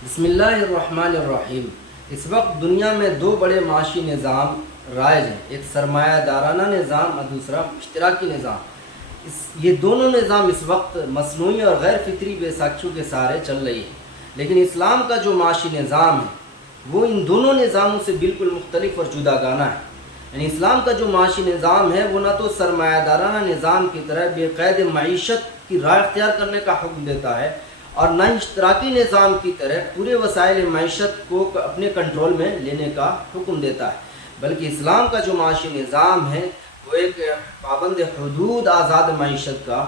بسم اللہ الرحمن الرحیم۔ اس وقت دنیا میں دو بڑے معاشی نظام رائج ہیں، ایک سرمایہ دارانہ نظام اور دوسرا اشتراکی نظام۔ یہ دونوں نظام اس وقت مصنوعی اور غیر فطری بیساکھیوں کے سہارے چل رہی ہے، لیکن اسلام کا جو معاشی نظام ہے وہ ان دونوں نظاموں سے بالکل مختلف اور جداگانہ ہے۔ یعنی اسلام کا جو معاشی نظام ہے وہ نہ تو سرمایہ دارانہ نظام کی طرح بے قید معیشت کی راہ اختیار کرنے کا حکم دیتا ہے، اور نہ اشتراکی نظام کی طرح پورے وسائل معیشت کو اپنے کنٹرول میں لینے کا حکم دیتا ہے، بلکہ اسلام کا جو معاشی نظام ہے وہ ایک پابند حدود آزاد معیشت کا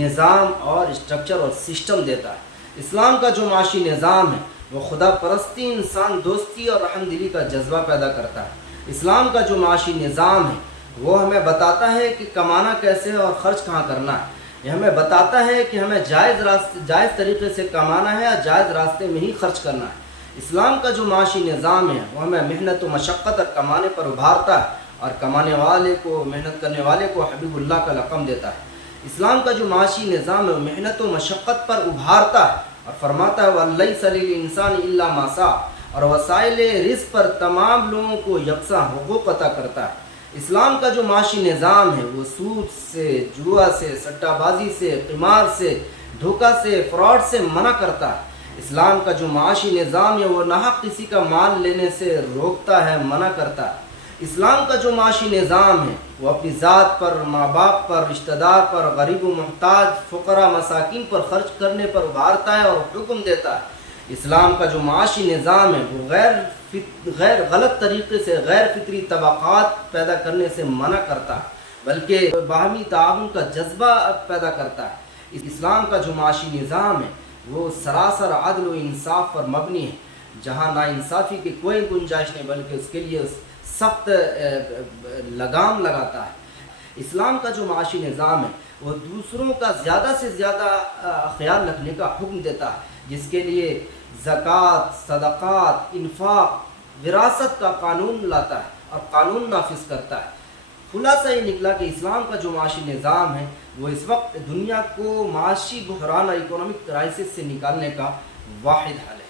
نظام اور اسٹرکچر اور سسٹم دیتا ہے۔ اسلام کا جو معاشی نظام ہے وہ خدا پرستی، انسان دوستی اور رحم دلی کا جذبہ پیدا کرتا ہے۔ اسلام کا جو معاشی نظام ہے وہ ہمیں بتاتا ہے کہ کمانا کیسے ہے اور خرچ کہاں کرنا ہے۔ یہ ہمیں بتاتا ہے کہ ہمیں جائز طریقے سے کمانا ہے اور جائز راستے میں ہی خرچ کرنا ہے۔ اسلام کا جو معاشی نظام ہے وہ ہمیں محنت و مشقت اور کمانے پر ابھارتا ہے، اور کمانے والے کو، محنت کرنے والے کو حبیب اللہ کا لقب دیتا ہے۔ اسلام کا جو معاشی نظام ہے وہ محنت و مشقت پر ابھارتا ہے اور فرماتا ہے وَلَيْسَ لِلْإِنسَانِ إِلَّا مَا سَعَى، اور وسائل رزق پر تمام لوگوں کو یکساں حقوق عطا کرتا ہے۔ اسلام کا جو معاشی نظام ہے وہ سود سے، جوا سے، سٹہ بازی سے، قمار سے، دھوکہ سے، فراڈ سے منع کرتا ہے۔ اسلام کا جو معاشی نظام ہے وہ ناحق کسی کا مال لینے سے روکتا ہے، منع کرتا ہے۔ اسلام کا جو معاشی نظام ہے وہ اپنی ذات پر، ماں باپ پر، رشتہ دار پر، غریب و محتاج، فقراء مساکین پر خرچ کرنے پر ابھارتا ہے اور حکم دیتا ہے۔ اسلام کا جو معاشی نظام ہے وہ غیر غلط طریقے سے غیر فطری طبقات پیدا کرنے سے منع کرتا ہے، بلکہ باہمی تعاون کا جذبہ پیدا کرتا ہے۔ اسلام کا جو معاشی نظام ہے وہ سراسر عدل و انصاف پر مبنی ہے، جہاں ناانصافی کی کوئی گنجائش نہیں، بلکہ اس کے لیے سخت لگام لگاتا ہے۔ اسلام کا جو معاشی نظام ہے وہ دوسروں کا زیادہ سے زیادہ خیال رکھنے کا حکم دیتا ہے، جس کے لیے زکوٰۃ، صدقات، انفاق، وراثت کا قانون لاتا ہے اور قانون نافذ کرتا ہے۔ خلاصہ یہ نکلا کہ اسلام کا جو معاشی نظام ہے وہ اس وقت دنیا کو معاشی بحران اور اکنامک کرائسس سے نکالنے کا واحد حل ہے۔